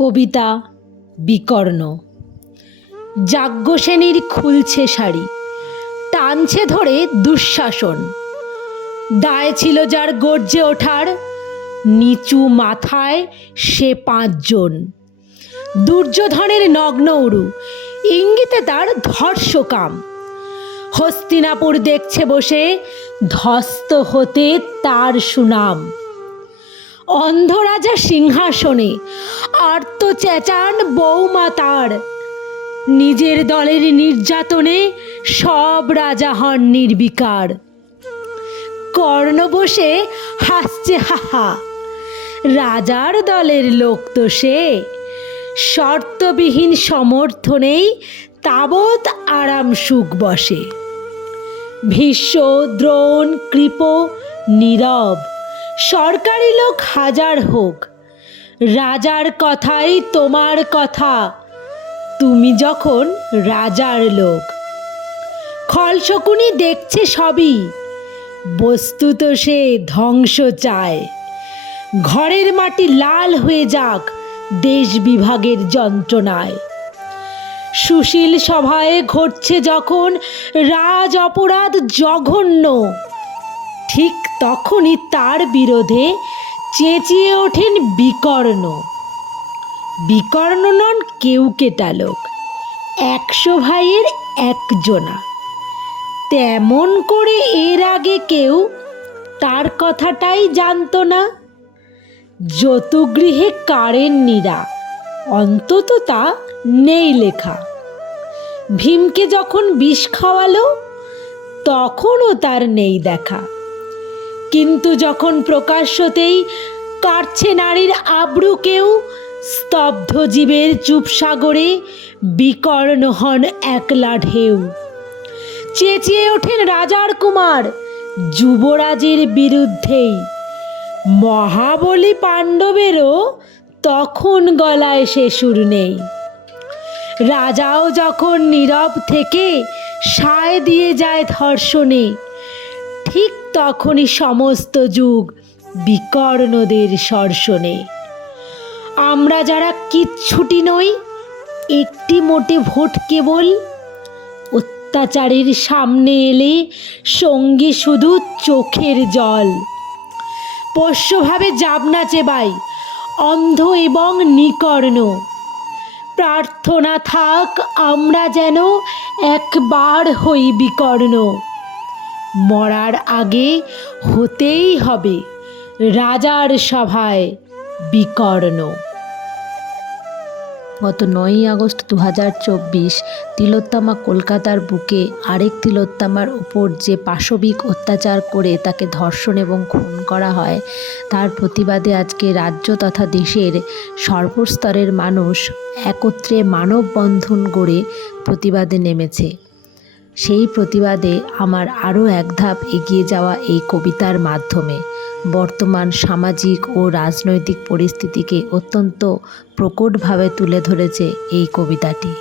কবিতা বিকর্ণ। যাজ্ঞসেনীর খুলছে শাড়ি, টানছে ধরে দুঃশাসন। দায় ছিল যার গর্জে ওঠার, নিচু মাথায় সে 5 জন। দুর্যোধনের নগ্ন উরু, ইঙ্গিতে তার ধর্ষকাম। হস্তিনাপুর দেখছে বসে, ধ্বস্ত হতে তার সুনাম। অন্ধরাজা সিংহাসনে, আর্ত চেঁচান বৌমা তার। নিজের দলের নির্যাতনে সব রাজা হন নির্বিকার। কর্ণ বসে হাসছে হাহা, রাজার দলের লোক তো সে। শর্তবিহীন সমর্থনেই তাবৎ আরাম সুখ বসে। ভীষ্ম, দ্রোণ, কৃপ নীরব, সরকারি লোক হাজার হোক। রাজার কথাই তোমার কথা, তুমি যখন রাজার লোক। খলশকুনি দেখছে সবই, বস্তুত সে ধ্বংস চায়। ঘরের মাটি লাল হয়ে যাক দেশ বিভাগের যন্ত্রণায়। সুশীল সভায় ঘটছে যখন রাজ অপরাধ জঘন্য, ঠিক তখনই তার বিরোধে চেঁচিয়ে ওঠেন বিকর্ণ। বিকর্ণ নন কেউকেটা লোক, 100 ভাইয়ের একজনা। তেমন করে এর আগে কেউ তার কথাটাই জানতো না। যতুগৃহে কারেন নীরা, অন্তত তা নেই লেখা। ভীমকে যখন বিষ খাওয়ালো, তখনও তার নেই দেখা। কিন্তু যখন প্রকাশ্যতেই কাটছে নারীর আব্রু কেউ, স্তব্ধ জীবের চুপ সাগরে বিকর্ণ হন একলা ঢেউ। চেঁচিয়ে ওঠেন রাজার কুমার যুবরাজের বিরুদ্ধেই। মহাবলী পাণ্ডবেরও তখন গলায় সে সুর নেই। রাজাও যখন নীরব থেকে সায় দিয়ে যায় ধর্ষণে, ঠিক তখনই সমস্ত যুগ বিকর্ণদের সর্ষণে। আমরা যারা কিচ্ছুটি নই, একটি মোটে ভোট কেবল, অত্যাচারের সামনে এলে সঙ্গী শুধু চোখের জল। পোষ্যভাবে যাবনা চেবাই, অন্ধ এবং নিকর্ণ। প্রার্থনা থাক আমরা যেন একবার হই বিকর্ণ। মরার আগে হতেই হবে রাজার সভায় বিকর্ণ। গত 9ই আগস্ট 2024 তিলোত্তমা কলকাতার বুকে আরেক তিলোত্তমার উপর যে পাশবিক অত্যাচার করে তাকে ধর্ষণ এবং খুন করা হয়, তার প্রতিবাদে আজকে রাজ্য তথা দেশের সর্বস্তরের মানুষ একত্রে মানববন্ধন গড়ে প্রতিবাদে নেমেছে। সেই প্রতিবাদে আমার আরও এক ধাপ এগিয়ে যাওয়া এই কবিতার মাধ্যমে বর্তমান সামাজিক ও রাজনৈতিক পরিস্থিতিকে অত্যন্ত প্রকটভাবে তুলে ধরেছে এই কবিতাটি।